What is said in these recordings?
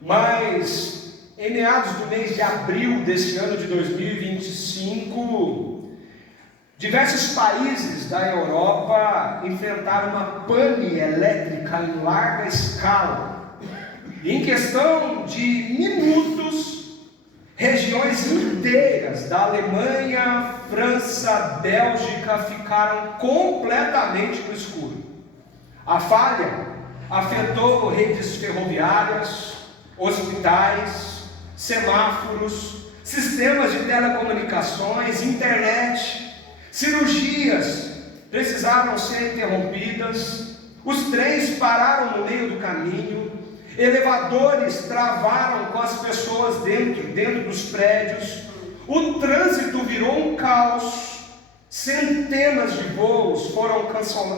mas em meados do mês de abril desse ano de 2025, diversos países da Europa enfrentaram uma pane elétrica em larga escala. E em questão de minutos, regiões inteiras da Alemanha, França, Bélgica ficaram completamente no escuro. A falha afetou redes ferroviárias, hospitais, semáforos, sistemas de telecomunicações, internet. Cirurgias precisaram ser interrompidas, os trens pararam no meio do caminho, elevadores travaram com as pessoas dentro dos prédios, o trânsito virou um caos, centenas de voos foram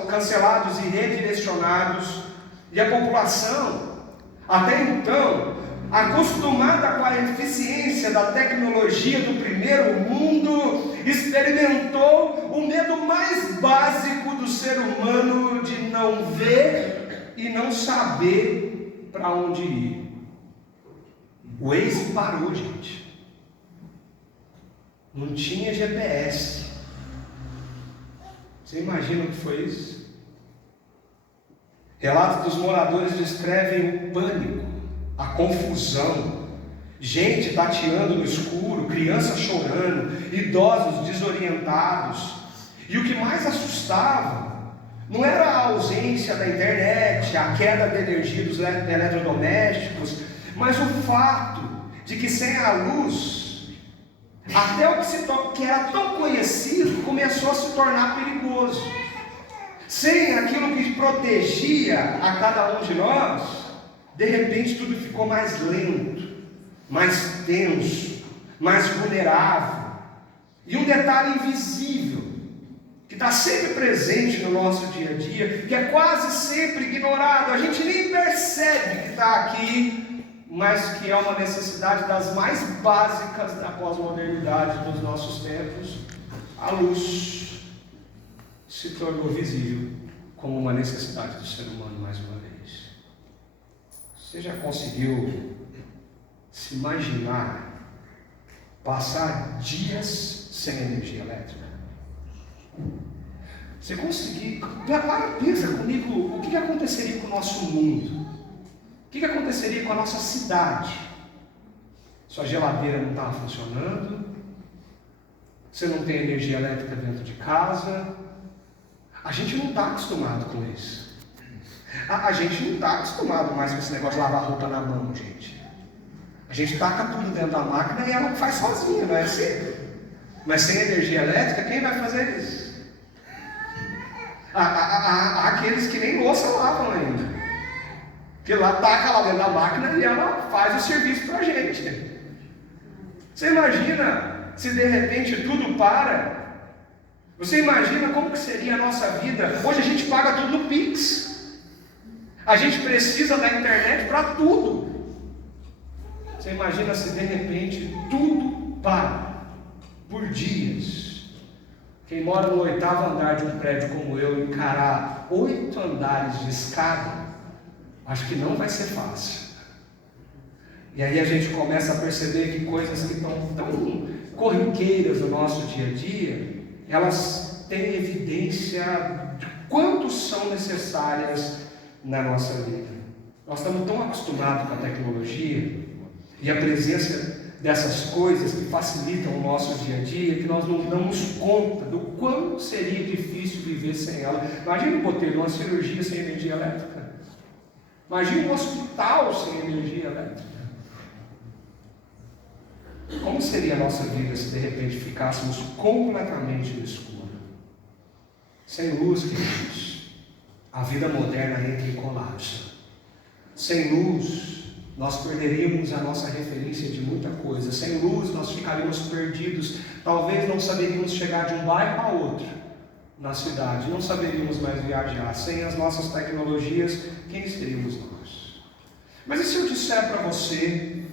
cancelados e redirecionados, e a população, até então, acostumada com a eficiência da tecnologia do primeiro mundo, experimentou o medo mais básico do ser humano de não ver e não saber para onde ir. O Waze parou, gente. Não tinha GPS. Você imagina o que foi isso? Relatos dos moradores descrevem o pânico, a confusão, gente tateando no escuro, crianças chorando, idosos desorientados. E o que mais assustava não era a ausência da internet, a queda de energia dos eletrodomésticos, mas o fato de que sem a luz, até o que era tão conhecido começou a se tornar perigoso. Sem aquilo que protegia a cada um de nós, de repente tudo ficou mais lento, mais tenso, mais vulnerável. E um detalhe invisível, que está sempre presente no nosso dia a dia, que é quase sempre ignorado, a gente nem percebe que está aqui, mas que é uma necessidade das mais básicas da pós-modernidade dos nossos tempos. A luz se tornou visível como uma necessidade do ser humano mais uma vez. Você já conseguiu se imaginar passar dias sem energia elétrica? Você conseguiu? Agora pensa comigo, o que aconteceria com o nosso mundo? O que aconteceria com a nossa cidade? Sua geladeira não estava funcionando, você não tem energia elétrica dentro de casa. A gente não está acostumado com isso. A gente não está acostumado mais com esse negócio de lavar roupa na mão, gente. A gente taca tudo dentro da máquina e ela faz sozinha, não é assim? Mas sem energia elétrica, quem vai fazer isso? Há aqueles que nem louça lavam ainda. Que lá taca lá dentro da máquina e ela faz o serviço para a gente. Você imagina se de repente tudo para? Você imagina como que seria a nossa vida? Hoje a gente paga tudo no Pix. A gente precisa da internet para tudo. Você imagina se de repente tudo para por dias. Quem mora no 8º andar de um prédio como eu, encarar 8 andares de escada, acho que não vai ser fácil. E aí a gente começa a perceber que coisas que estão tão corriqueiras no nosso dia a dia, elas têm evidência de quanto são necessárias na nossa vida. Nós estamos tão acostumados com a tecnologia e a presença dessas coisas que facilitam o nosso dia a dia, que nós não damos conta do quanto seria difícil viver sem ela. Imagina um botelho, uma cirurgia sem energia elétrica. Imagina um hospital sem energia elétrica. Como seria a nossa vida se de repente ficássemos completamente no escuro? Sem luz, queridos, a vida moderna entra em colapso. Sem luz, nós perderíamos a nossa referência de muita coisa. Sem luz, nós ficaríamos perdidos. Talvez não saberíamos chegar de um bairro a outro na cidade. Não saberíamos mais viajar. Sem as nossas tecnologias, quem seríamos nós? Mas e se eu disser para você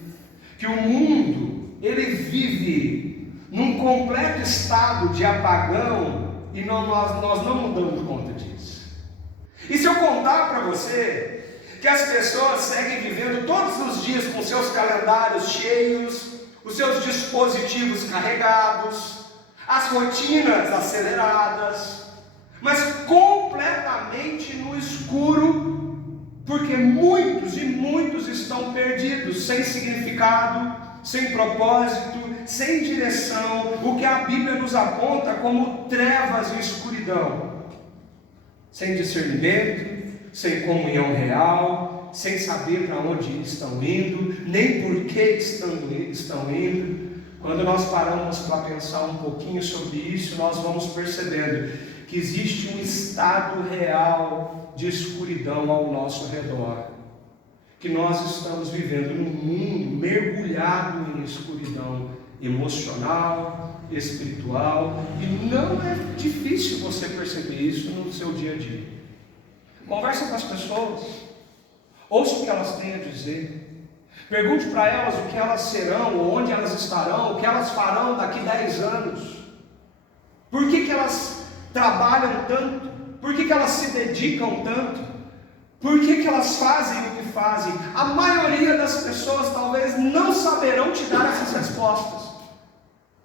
que o mundo ele vive num completo estado de apagão e nós não nos damos conta disso? E se eu contar para você que as pessoas seguem vivendo todos os dias com seus calendários cheios, os seus dispositivos carregados, as rotinas aceleradas, mas completamente no escuro, porque muitos e muitos estão perdidos, sem significado, sem propósito, sem direção, o que a Bíblia nos aponta como trevas e escuridão, sem discernimento, sem comunhão real, sem saber para onde estão indo, nem por que estão indo. Quando nós paramos para pensar um pouquinho sobre isso, nós vamos percebendo que existe um estado real de escuridão ao nosso redor, que nós estamos vivendo num mundo mergulhado em escuridão emocional, espiritual, e não é difícil você perceber isso no seu dia a dia. Conversa com as pessoas, ouça o que elas têm a dizer, pergunte para elas o que elas serão, onde elas estarão, o que elas farão daqui 10 anos, por que elas trabalham tanto, por que elas se dedicam tanto, por que elas fazem o que fazem. A maioria das pessoas talvez não saberão te dar essas respostas.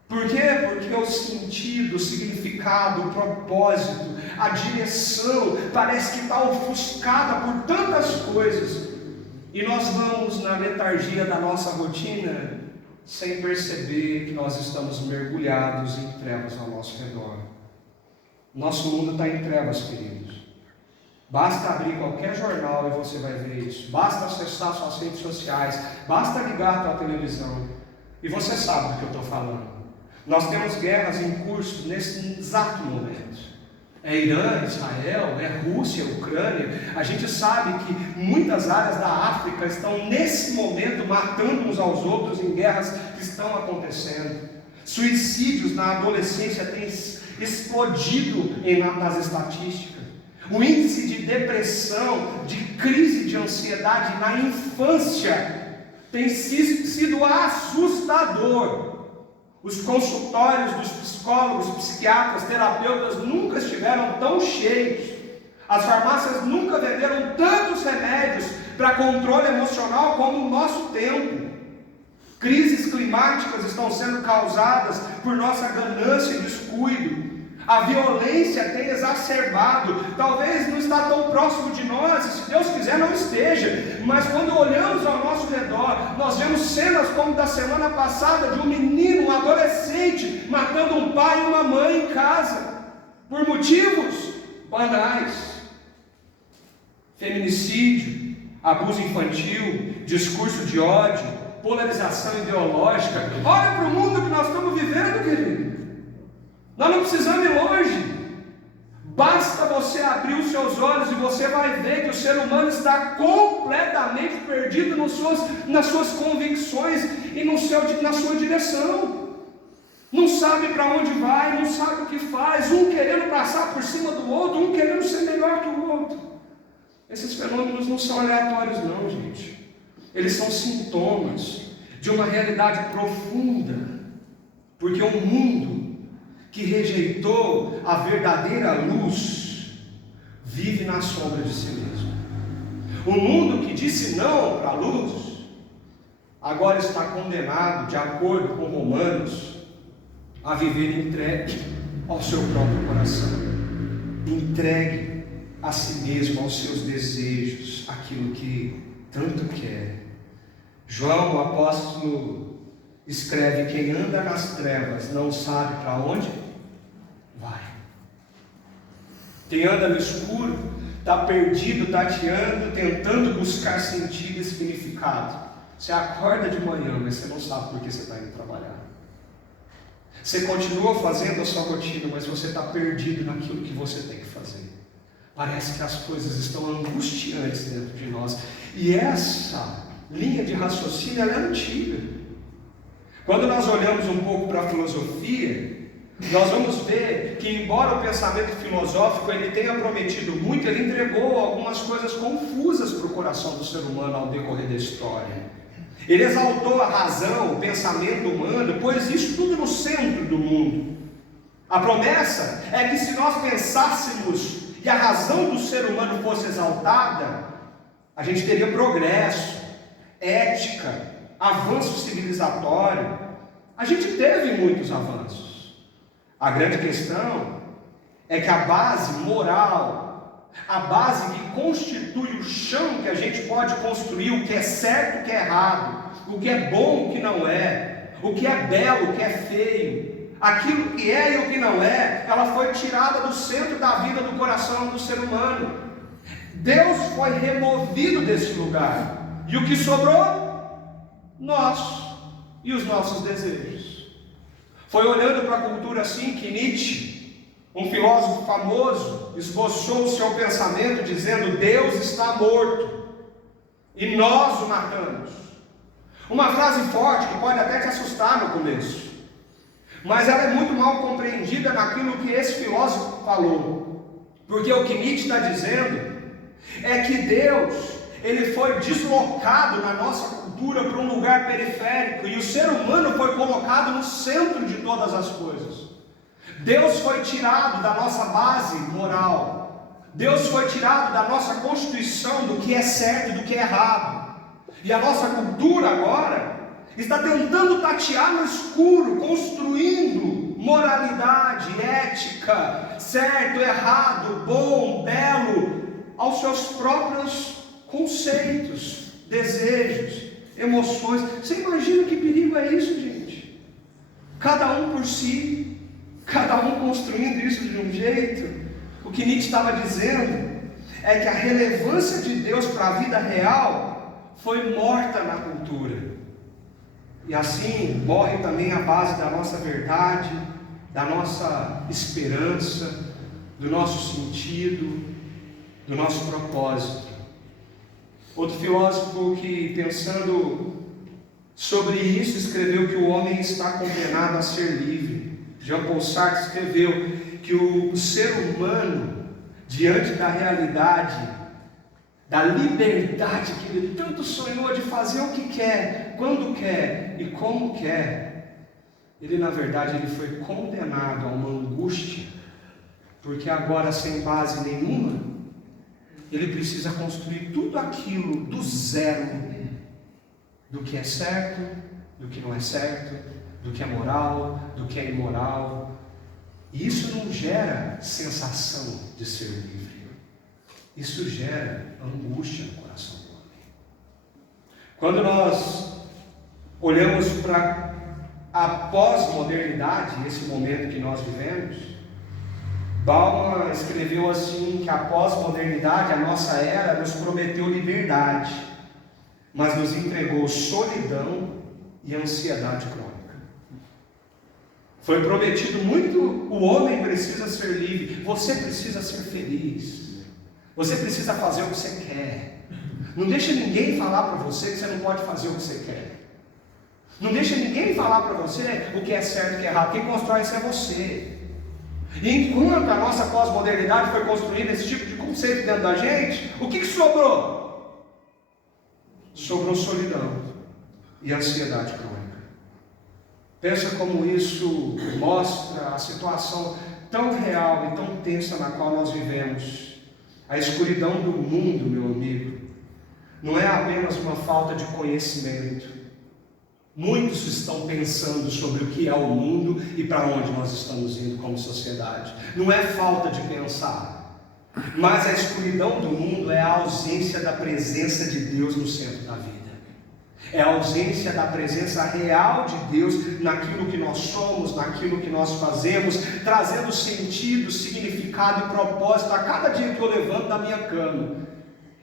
Por quê? Porque o sentido, o significado, o propósito, a direção parece que está ofuscada por tantas coisas, e nós vamos na letargia da nossa rotina sem perceber que nós estamos mergulhados em trevas ao nosso redor. Nosso mundo está em trevas, queridos. Basta abrir qualquer jornal e você vai ver isso. Basta acessar suas redes sociais, basta ligar a tua televisão e você sabe do que eu estou falando. Nós temos guerras em curso nesse exato momento. É Irã, Israel, é Rússia, Ucrânia. A gente sabe que muitas áreas da África estão nesse momento matando uns aos outros em guerras que estão acontecendo. Suicídios na adolescência têm explodido nas estatísticas. O índice de depressão, de crise de ansiedade na infância tem sido assustador. Os consultórios dos psicólogos, psiquiatras, terapeutas nunca estiveram tão cheios. As farmácias nunca venderam tantos remédios para controle emocional como no nosso tempo. Crises climáticas estão sendo causadas por nossa ganância e descuido. A violência tem exacerbado, talvez não está tão próximo de nós, e se Deus quiser não esteja, mas quando olhamos ao nosso redor, nós vemos cenas como da semana passada, de um menino, um adolescente, matando um pai e uma mãe em casa, por motivos banais. Feminicídio, abuso infantil, discurso de ódio, polarização ideológica. Olha para o mundo que nós estamos vivendo, querido. Nós não precisamos ir longe. Basta você abrir os seus olhos e você vai ver que o ser humano está completamente perdido nas suas convicções e na sua direção. Não sabe para onde vai, não sabe o que faz, um querendo passar por cima do outro, um querendo ser melhor que o outro. Esses fenômenos não são aleatórios não, gente. Eles são sintomas de uma realidade profunda, porque o mundo que rejeitou a verdadeira luz vive na sombra de si mesmo. O mundo que disse não para a luz agora está condenado, de acordo com Romanos, a viver entregue ao seu próprio coração, entregue a si mesmo, aos seus desejos, aquilo que tanto quer. João, o apóstolo, escreve: quem anda nas trevas não sabe para onde vai. Quem anda no escuro está perdido, tateando, tentando buscar sentido e significado. Você acorda de manhã, mas você não sabe por que você está indo trabalhar. Você continua fazendo a sua rotina, mas você está perdido naquilo que você tem que fazer. Parece que as coisas estão angustiantes dentro de nós. E essa linha de raciocínio ela é antiga. Quando nós olhamos um pouco para a filosofia, nós vamos ver que, embora o pensamento filosófico ele tenha prometido muito, ele entregou algumas coisas confusas para o coração do ser humano ao decorrer da história. Ele exaltou a razão, o pensamento humano, pôs isso tudo no centro do mundo. A promessa é que, se nós pensássemos e a razão do ser humano fosse exaltada, a gente teria progresso, ética, ética, avanço civilizatório. A gente teve muitos avanços. A grande questão é que a base moral, a base que constitui o chão que a gente pode construir, o que é certo, o que é errado, o que é bom, o que não é, o que é belo, o que é feio, aquilo que é e o que não é, ela foi tirada do centro da vida, do coração do ser humano. Deus foi removido desse lugar. E o que sobrou? Nós e os nossos desejos. Foi olhando para a cultura assim que Nietzsche, um filósofo famoso, esboçou o seu pensamento dizendo: Deus está morto e nós o matamos. Uma frase forte que pode até te assustar no começo, mas ela é muito mal compreendida naquilo que esse filósofo falou. Porque o que Nietzsche está dizendo é que Deus, ele foi deslocado na nossa cultura para um lugar periférico, e o ser humano foi colocado no centro de todas as coisas. Deus foi tirado da nossa base moral, Deus foi tirado da nossa constituição do que é certo e do que é errado, e a nossa cultura agora está tentando tatear no escuro, construindo moralidade, ética, certo, errado, bom, belo, aos seus próprios conceitos, desejos, emoções. Você imagina que perigo é isso, gente? Cada um por si, cada um construindo isso de um jeito. O que Nietzsche estava dizendo é que a relevância de Deus para a vida real foi morta na cultura. E assim morre também a base da nossa verdade, da nossa esperança, do nosso sentido, do nosso propósito. Outro filósofo que, pensando sobre isso, escreveu que o homem está condenado a ser livre. Jean-Paul Sartre escreveu que o ser humano, diante da realidade, da liberdade que ele tanto sonhou de fazer o que quer, quando quer e como quer, ele na verdade ele foi condenado a uma angústia, porque agora, sem base nenhuma, ele precisa construir tudo aquilo do zero, do que é certo, do que não é certo, do que é moral, do que é imoral. E isso não gera sensação de ser livre. Isso gera angústia no coração do homem. Quando nós olhamos para a pós-modernidade, esse momento que nós vivemos, Bauman escreveu assim que a pós-modernidade, a nossa era, nos prometeu liberdade, mas nos entregou solidão e ansiedade crônica. Foi prometido muito: o homem precisa ser livre, você precisa ser feliz, você precisa fazer o que você quer. Não deixa ninguém falar para você que você não pode fazer o que você quer. Não deixa ninguém falar para você o que é certo e o que é errado. Quem constrói isso é você. E enquanto a nossa pós-modernidade foi construindo esse tipo de conceito dentro da gente, o que sobrou? Sobrou solidão e ansiedade crônica. Pensa como isso mostra a situação tão real e tão tensa na qual nós vivemos. A escuridão do mundo, meu amigo, não é apenas uma falta de conhecimento. Muitos estão pensando sobre o que é o mundo e para onde nós estamos indo como sociedade. Não é falta de pensar, mas a escuridão do mundo é a ausência da presença de Deus no centro da vida. É a ausência da presença real de Deus naquilo que nós somos, naquilo que nós fazemos, trazendo sentido, significado e propósito a cada dia que eu levanto da minha cama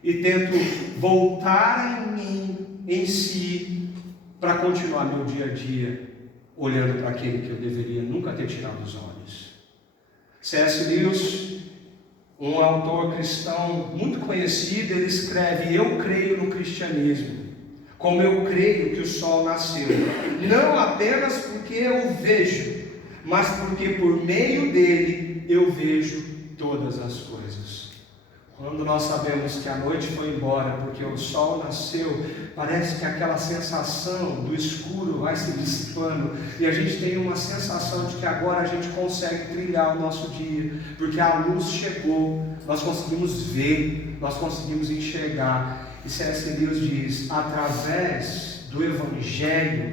e tento voltar em mim, em si, para continuar meu dia a dia olhando para aquele que eu deveria nunca ter tirado os olhos. C.S. Lewis, um autor cristão muito conhecido, ele escreve: eu creio no cristianismo, como eu creio que o sol nasceu, não apenas porque eu vejo, mas porque por meio dele eu vejo todas as coisas. Quando nós sabemos que a noite foi embora porque o sol nasceu, parece que aquela sensação do escuro vai se dissipando e a gente tem uma sensação de que agora a gente consegue trilhar o nosso dia, porque a luz chegou, nós conseguimos ver, nós conseguimos enxergar. E C.S. Lewis diz: através do Evangelho